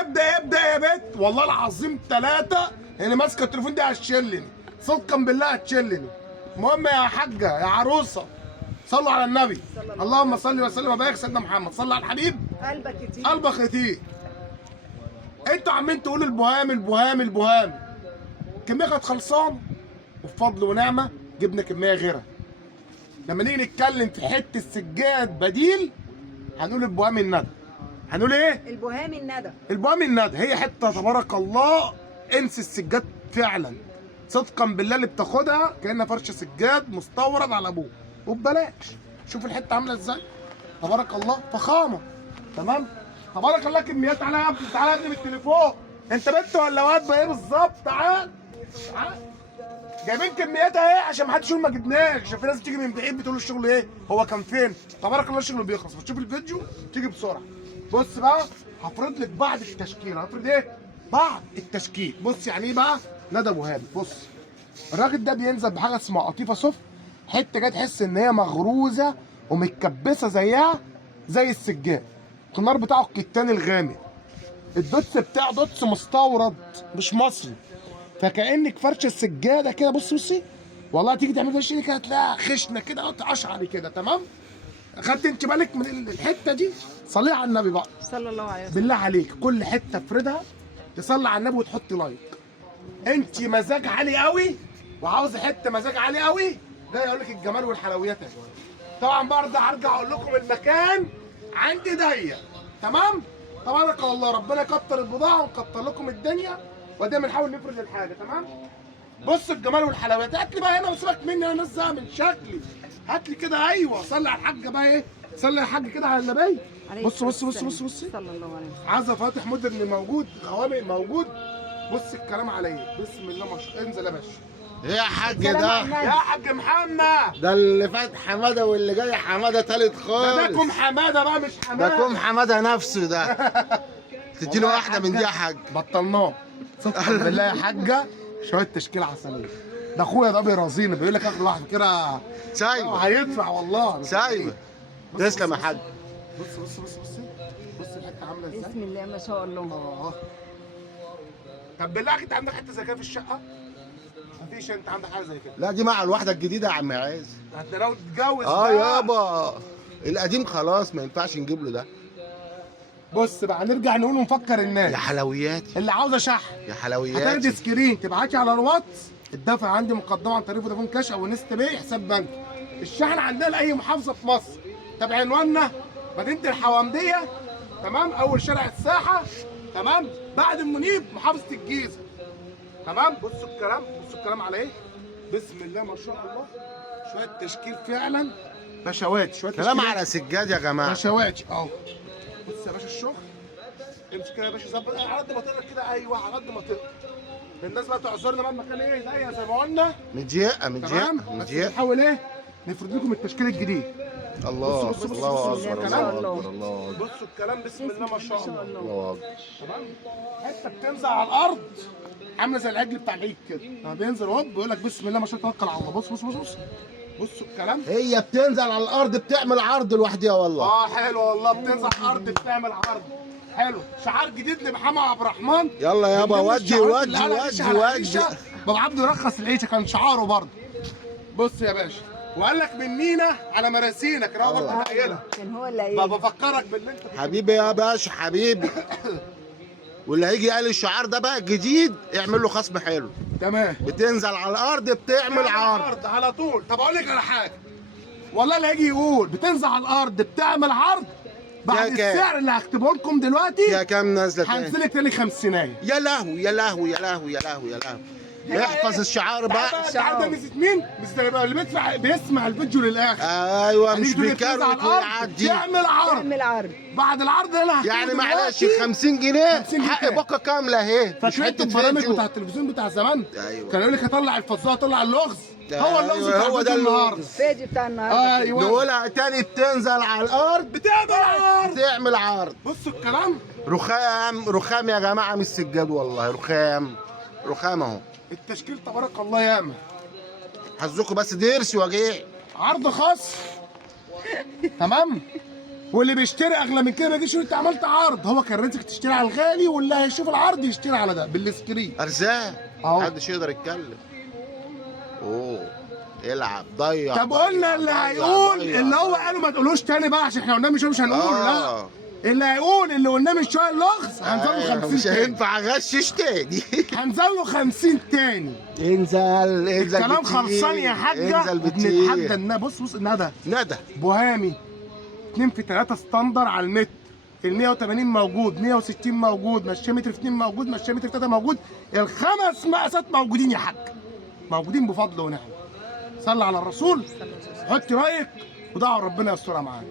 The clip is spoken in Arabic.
ابدا يا بت، والله العظيم ثلاثه اللي ماسكه التليفون دي هتشلني، صدقا بالله هتشلني. المهم يا حاجه يا عروسه، صلوا على النبي. اللهم صل وسلم وبارك سيدنا محمد. صلى على الحبيب. قلبك كتير. قلبك كتير. انتوا عمالين تقولوا البهام البهام البهام، الكميه كانت خلصانه وبفضل ونعمه جبنا كميه غيرها. لما نيجي نتكلم في حته سجاد بديل هنقول البهام الندى. هنقول ايه؟ البهام الندى. البهام الندى هي حته تبارك الله، انسي السجاد فعلا، صدقا بالله اللي بتاخدها كانها فرشه سجاد مستورد على ابوه وببلاش. شوف الحته عامله ازاي، تبارك الله، فخامه. تمام، تبارك الله كميات. تعالى يا ابني، تعالى يا ابني بالتليفون، انت بنت ولا واد بقى ايه بالظبط؟ تعال تعال، جايبين كميات اهي عشان ما حدش يقول ما جبناش، عشان في ناس بتيجي من بعيد بتقول الشغل ايه هو كان فين. تبارك الله الشغل بيخلص، بتشوف الفيديو تيجي بسرعه. بص بقى، هفرض لك بعد التشكيل، هفرض ايه؟ بعد التشكيل. بص يعني ايه بقى ندى ابو هاني. بص الراجل ده بينزل بحاجه اسمها قطيفه صفر، حته كده تحس ان هي مغروزه ومتكبسه زيها زي السجاد. الخنار بتاعه الكتان الغامق، الدوتس بتاعه دوتس مستورد مش مصري، فكانك فرشه السجاده كده. بصي والله تيجي تعمل وش كده تلاقيها خشنه كده قشعري كده. تمام، اخدت انت بالك من الحته دي؟ صلي على النبي بقى صلى الله عليه وسلم. بالله عليك، كل حته افردها تصلي على النبي وتحط لايك. انت مزاج عالي قوي وعاوز حته مزاج عالي قوي، ده يقول لك الجمال والحلويات اهي. طبعا برضه هرجع اقول لكم المكان عندي ضيق. تمام، تبارك الله، ربنا يكتر البضاعه ونكتر لكم الدنيا، ودايما نحاول نفرد الحاجه. تمام، بص الجمال والحلويات. هات لي بقى هنا وسيبك مني انا، ناس من شكلي. هات لي كده، ايوه، صلي على الحاجه بقى ايه، صلي يا حاج كده على النبي. بص بص صلى الله عليه وسلم. عزة فاتح مدرن موجود، غوامق موجود. بص الكلام على ايه، بسم الله ما شاء الله. انزل يا باشا. ايه يا حاج سلام ده؟ على النبي. يا حاج محمد، ده اللي فات حماده واللي جاي حماده تالت خالص. ده كوم حماده بقى مش ده حماده. كوم حماده نفسه ده. تديله والله يا واحده من دي يا حاج. بطلناه صدقا بالله يا حاجه، شويه تشكيل عسليه. ده اخويا ده بيرازينا، بيقول لك اخد واحد كده سايبه هيدفع والله. سايبه. تسلم يا حاج. بص الحته عامله ازاي. بسم الله ما شاء الله. طب بالله انت عندك حته زي كده في الشقه؟ مفيش، انت عندك حاجه زي كده؟ لا دي مع الواحده الجديده يا عم عايز. انت لو تتجوز اه بقى. يابا، القديم خلاص ما ينفعش نجيب له ده. بص بقى نرجع نقول ونفكر الناس يا حلوياتي اللي عاوزه شحن. يا هتاخدي حلوياتي. سكرين تبعتي على الواتس، الدفع عندي مقدمه عن طريق فودافون كاش او نست باي حساب بنك. الشحن عندنا لاي محافظه في مصر. تابع عنواننا مدينه الحوامديه، تمام، اول شارع الساحه، تمام، بعد المنيب محافظه الجيزه. تمام، بصوا الكلام على ايه، بسم الله ما شاء الله. شويه تشكيل فعلا بشوات، شويه كلام تشكيل على سجاد يا جماعه. بشوات اهو. بص يا باشا الشغل، امسك كده يا باشا، ظبط على قد ما تقدر كده، ايوه على قد ما تقدر. الناس بقى تعذرنا بقى، المكان ايه زي ما قلنا. مضيقه تمام، مضيقه بس مضيقه. بنحاول ايه نفرد لكم التشكيل الجديد. الله بص الله اكبر الكلام. الله اكبر الله اكبر بصوا الكلام، بسم الله ما شاء الله. الله اكبر. تمام، حته بتنزل على الارض عامله زي العجل بتاع العيد كده، لما بينزل هوب بيقول لك بسم الله ما شاء الله توكل على الله. بص بصوا الكلام. هي بتنزل على الارض بتعمل عرض لوحدها والله. حلو والله، بتنزل على الارض بتعمل عرض. حلو، شعار جديد لمحمد عبد الرحمن. يلا يابا، من ضمن ودي الشعارات اللي ودي قالها ودي على ودي. العيشة. بابا عبده يرخص العيشه كان شعاره برضه. بص يا باشا، وقال لك منينا على مراسينا كده، هو برضه قايلها. كان هو اللي قايل. بابا بفكرك باللي انت حبيبي يا باشا حبيبي. واللي هيجي قال الشعار ده بقى جديد اعمل له خصم حلو. تمام، بتنزل على الارض بتعمل عرض. على طول. طب اقول لك على حاجه، والله اللي هيجي يقول بتنزل على الارض بتعمل عرض، بعد كام؟ السعر اللي هكتبه لكم يا دلوقتي كام نازله تاني؟ هنزلك تاني 50. يا لهوي يا لهوي يا لهوي يا لهوي يا لهوي. احفظ الشعار بقى. الشعار ده ميزه مين؟ ميزه اللي بيسمع الفيديو للاخر. ايوه مش هنيجي تقول لي بتنزل على بيكروت الارض ويعدي. تعمل عرض، تعمل عرض. بعد العرض اللي انا هكتبه يعني معلش دلوقتي، 50 جنيه 50 جنيه حق كام؟ باقه كامله اهي مش فاكرين حته البرامج فيديو. بتاع التلفزيون بتاع زمان؟ ايوه. كان يقول لك هطلع الفظاعه اطلع اللغز. هو اللغز أيوة، بتاع هو ده الفيديو النهارده. اللغز. الفيديو بتاع النهارده. ايوه، نقولها تاني، بتنزل على الارض بتعمل عرض. تعمل عرض. بصوا الكلام، رخام يا جماعه مش سجاد والله، رخام اهو. التشكيل تبارك الله ياما. حظكم بس ضرس وجيع. عرض خاص، تمام، واللي بيشتري اغلى من كده ما يجيش يقول انت عملت عرض. هو كان رزقك تشتري على الغالي، واللي هيشوف العرض يشتري على ده بالسكرين. ارزاق، أهو. محدش يقدر يتكلم. اوه، العب ضيع. طب قلنا اللي هيقول اللي هو قاله ما تقولوش تاني بقى، عشان احنا قلنا مش هنقول. لا، اللي هيقول اللي قلناه من شويه اللغز هنزله 50 مش تاني. هينفع اغشش تاني. هنزله 50 تاني. انزل الكلام بتقيل. خلصان يا حاجه. انزل ابن بتقيل. الحاجه بص ندى ندى بوهامي 2 في 3 ستاندر على المتر. ال 180 موجود، 160 موجود، مشيه متر في 2 موجود، مشيه متر في 3 موجود. ال5 مقاسات موجودين يا حاج، موجودين بفضل ونعم. صلي على الرسول، حط رايك ودعوا ربنا يسترها معاك.